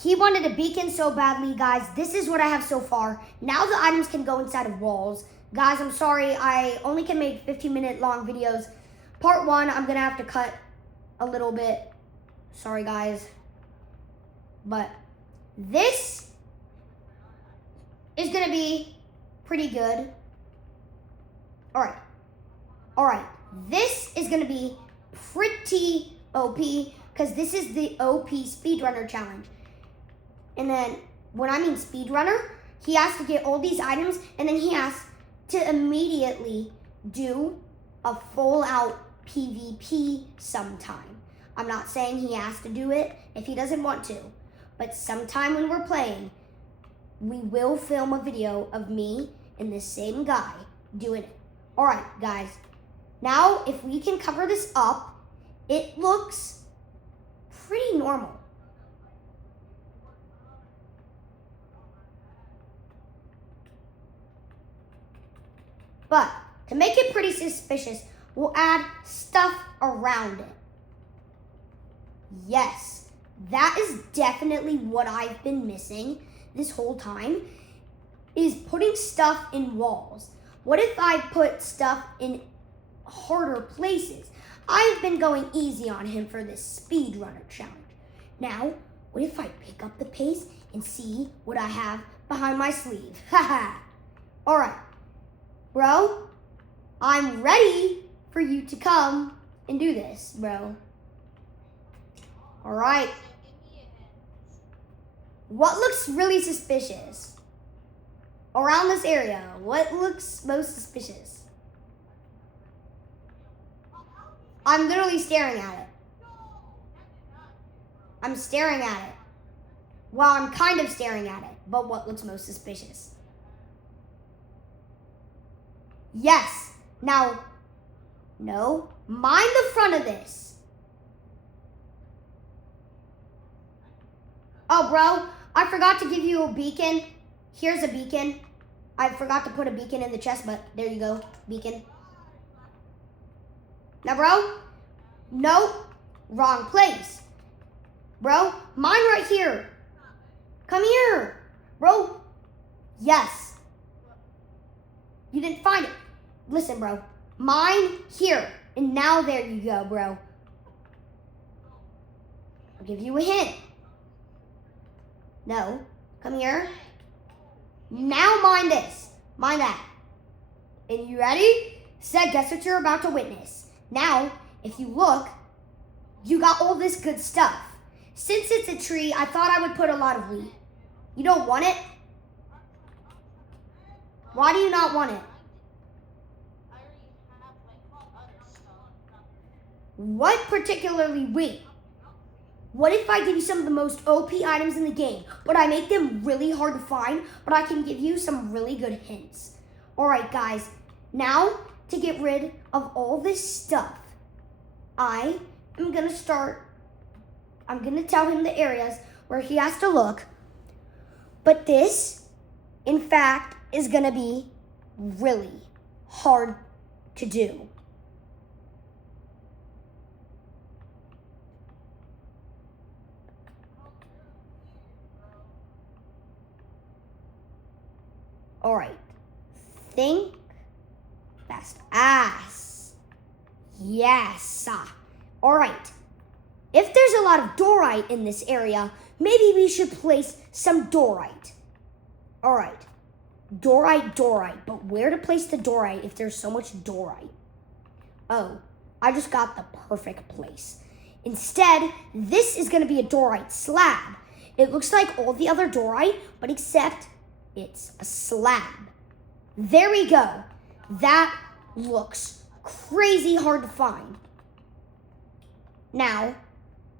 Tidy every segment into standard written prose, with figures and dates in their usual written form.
he wanted a beacon so badly, guys. This is what I have so far. Now the items can go inside of walls. Guys, I'm sorry. I only can make 15-minute long videos. Part 1, I'm going to have to cut a little bit. Sorry, guys. But this is going to be pretty good. All right. This is going to be pretty OP because this is the OP speedrunner challenge. And then when I mean speedrunner, he has to get all these items and then he has to immediately do a full out PvP sometime. I'm not saying he has to do it if he doesn't want to, but sometime when we're playing, we will film a video of me and this same guy doing it. All right, guys. Now, if we can cover this up, it looks pretty normal. But to make it pretty suspicious, we'll add stuff around it. Yes, that is definitely what I've been missing this whole time, is putting stuff in walls. What if I put stuff in harder places? I've been going easy on him for this speedrunner challenge. Now, what if I pick up the pace and see what I have behind my sleeve? Haha. All right. Bro, I'm ready for you to come and do this, bro. All right. What looks really suspicious? Around this area, what looks most suspicious? I'm literally staring at it. I'm staring at it. Well, I'm kind of staring at it, but what looks most suspicious? Yes. Now, no. Mind the front of this. Oh, bro, I forgot to give you a beacon. Here's a beacon. I forgot to put a beacon in the chest, but there you go. Beacon. Now, bro. No. Wrong place. Bro, mine right here. Come here. Bro. Yes. You didn't find it. Listen, bro. Mine here. And now there you go, bro. I'll give you a hint. No. Come here. Now mind this. Mind that. And you ready? Set, guess what you're about to witness. Now, if you look, you got all this good stuff. Since it's a tree, I thought I would put a lot of wheat. You don't want it? Why do you not want it? What particularly wheat? What if I give you some of the most OP items in the game, but I make them really hard to find, but I can give you some really good hints? All right, guys. Now, to get rid of all this stuff, I'm going to tell him the areas where he has to look. But this, in fact, is going to be really hard to do. All right. Think fast. Yes. All right. If there's a lot of dorite in this area, maybe we should place some dorite. All right. Dorite. But where to place the dorite if there's so much dorite? Oh, I just got the perfect place. Instead, this is going to be a dorite slab. It looks like all the other dorite, but except it's a slab. There we go. That looks crazy hard to find. Now,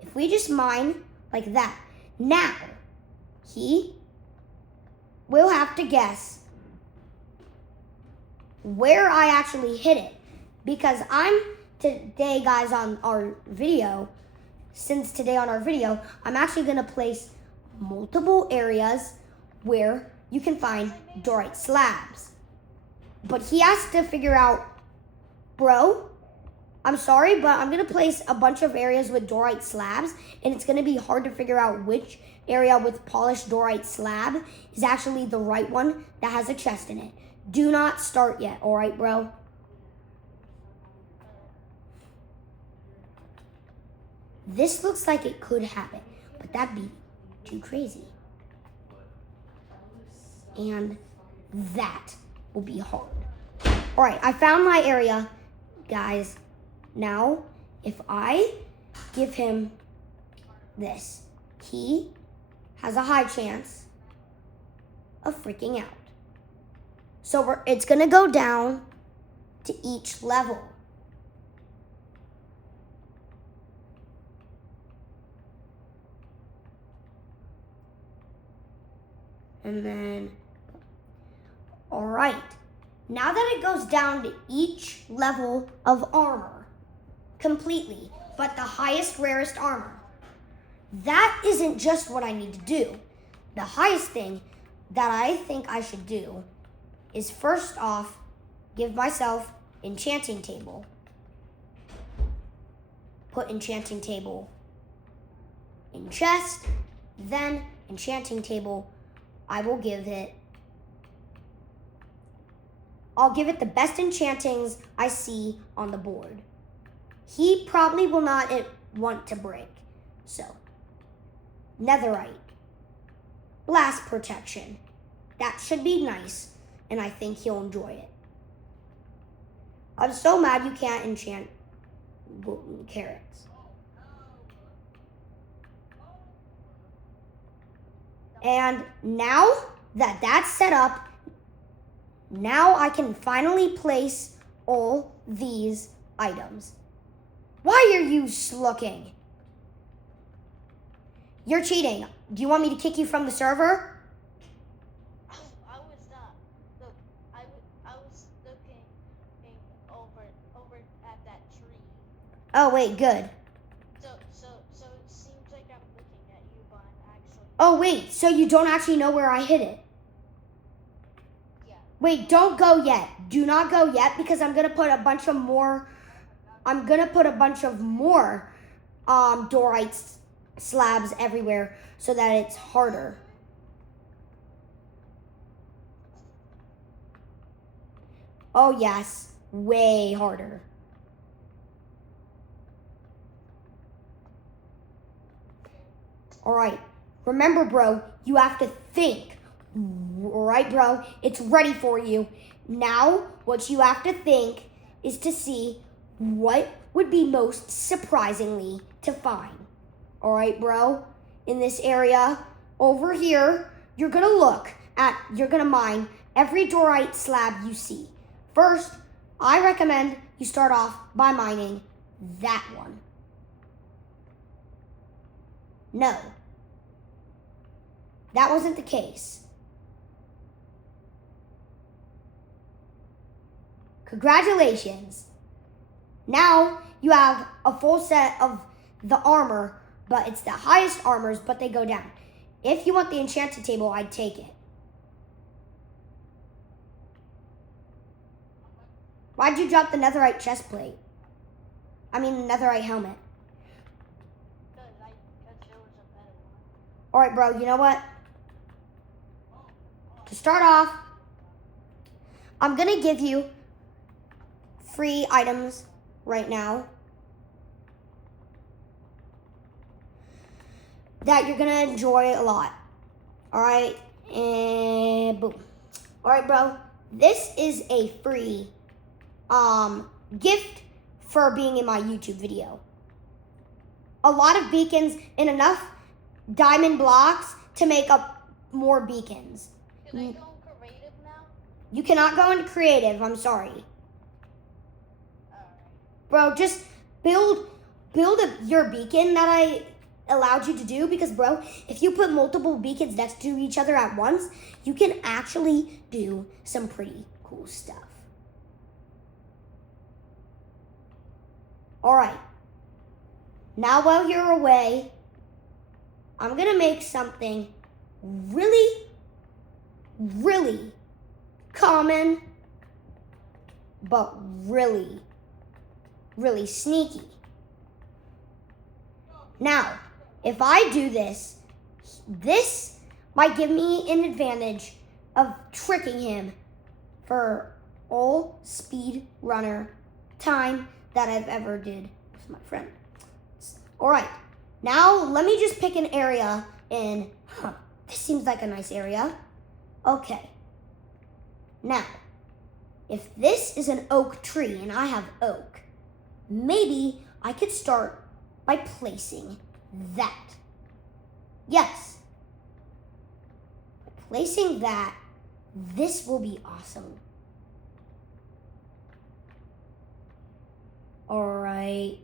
if we just mine like that, now he will have to guess where I actually hit it. Because today, guys, on our video, I'm actually going to place multiple areas where you can find dorite slabs. But he has to figure out, bro, I'm sorry, but I'm going to place a bunch of areas with diorite slabs, and it's going to be hard to figure out which area with polished diorite slab is actually the right one that has a chest in it. Do not start yet, all right, bro? This looks like it could happen, but that'd be too crazy. And that will be hard. All right, I found my area, guys. Now, if I give him this, he has a high chance of freaking out. So it's gonna go down to each level. And then, all right. Now that it goes down to each level of armor completely, but the highest, rarest armor, that isn't just what I need to do. The highest thing that I think I should do is first off, give myself enchanting table. Put enchanting table in chest, then enchanting table, I'll give it the best enchantings I see on the board. He probably will not want to break. So, netherite, blast protection. That should be nice, and I think he'll enjoy it. I'm so mad you can't enchant carrots. And now that that's set up, now I can finally place all these items. Why are you looking? You're cheating. Do you want me to kick you from the server? I was not. Look, I was looking over at that tree. Oh, wait, good. So it seems like I'm looking at you, but I'm actually... Oh, wait, so you don't actually know where I hid it? Yeah. Wait, don't go yet. Do not go yet, because I'm going to put a bunch of more diorite slabs everywhere so that it's harder. Oh, yes, way harder. All right, remember, bro, you have to think. All right, bro, it's ready for you. Now, what you have to think is to see what would be most surprisingly to find. All right, bro, in this area over here, you're gonna mine every diorite slab you see. First, I recommend you start off by mining that one. No, that wasn't the case. Congratulations. Now you have a full set of the armor, but it's the highest armors, but they go down. If you want the enchanted table, I'd take it. Why'd you drop the netherite chest plate? I mean, the netherite helmet. Because there was a better one. All right, bro, you know what? To start off, I'm going to give you free items right now that you're going to enjoy a lot. All right, and boom. All right, bro, this is a free gift for being in my YouTube video. A lot of beacons and enough diamond blocks to make up more beacons. Can I go creative now? You cannot go into creative, I'm sorry. Bro, just build your beacon that I allowed you to do, because, bro, if you put multiple beacons next to each other at once, you can actually do some pretty cool stuff. All right. Now while you're away, I'm going to make something really, really common, but really really sneaky. Now, if I do this, this might give me an advantage of tricking him for all speed runner time that I've ever did with my friend. All right, now let me just pick an area in, this seems like a nice area. Okay, now, if this is an oak tree and I have oak, maybe I could start by placing that. Yes. Placing that, this will be awesome. All right.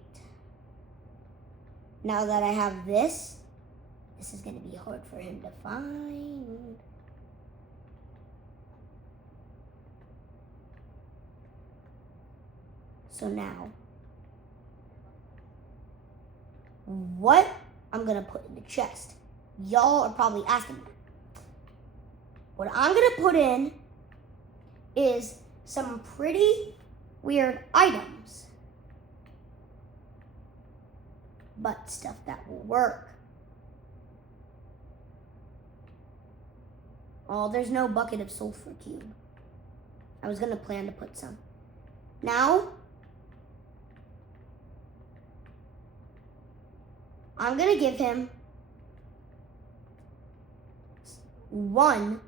Now that I have this is going to be hard for him to find. So now, what I'm gonna put in the chest? Y'all are probably asking me. What I'm gonna put in is some pretty weird items, but stuff that will work. Oh, there's no bucket of sulfur cube. I was gonna plan to put some. Now, I'm gonna give him one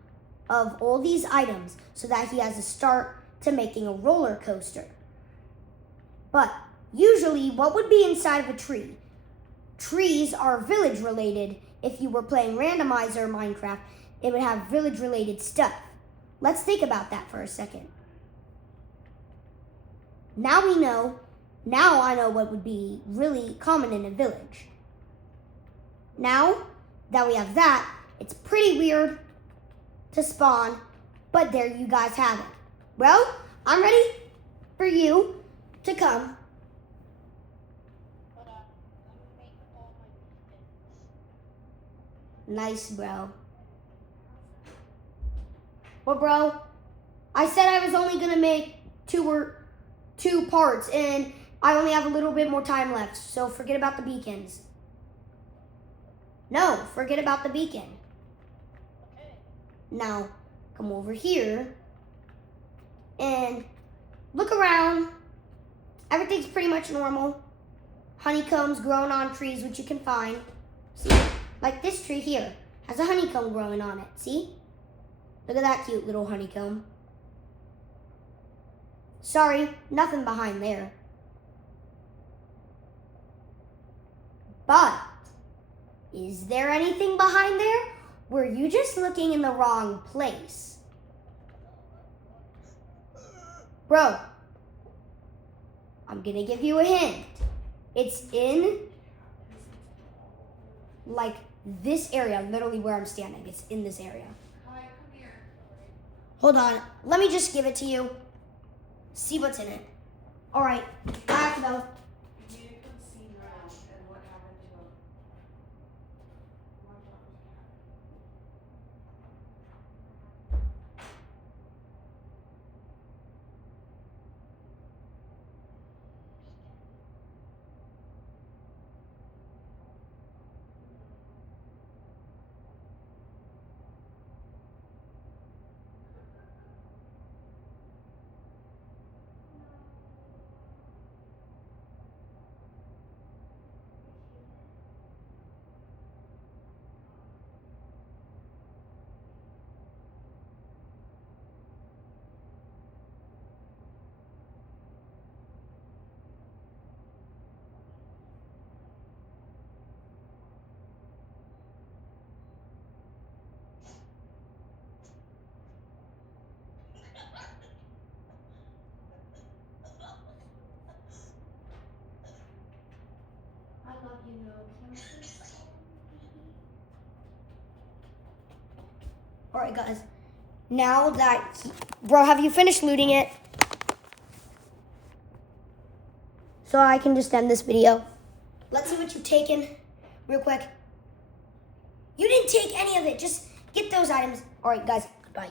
of all these items so that he has a start to making a roller coaster. But usually, what would be inside of a tree? Trees are village related. If you were playing randomizer Minecraft, it would have village related stuff. Let's think about that for a second. Now I know what would be really common in a village. Now that we have that, it's pretty weird to spawn, but there you guys have it. Well, I'm ready for you to come. But I'm gonna make all my beacons. Nice, bro. Well, bro, I said I was only gonna make two parts, and I only have a little bit more time left, so forget about the beacons. No, forget about the beacon. Okay. Now, come over here and look around. Everything's pretty much normal. Honeycombs growing on trees, which you can find. See, like this tree here has a honeycomb growing on it. See? Look at that cute little honeycomb. Sorry, nothing behind there. But is there anything behind there? Were you just looking in the wrong place? Bro, I'm gonna give you a hint. It's in like this area, literally where I'm standing. It's in this area. Hold on, let me just give it to you. See what's in it. All right, I have to go. All right, guys. Now that, bro, have you finished looting it? So I can just end this video. Let's see what you've taken real quick. You didn't take any of it. Just get those items. All right, guys. Goodbye.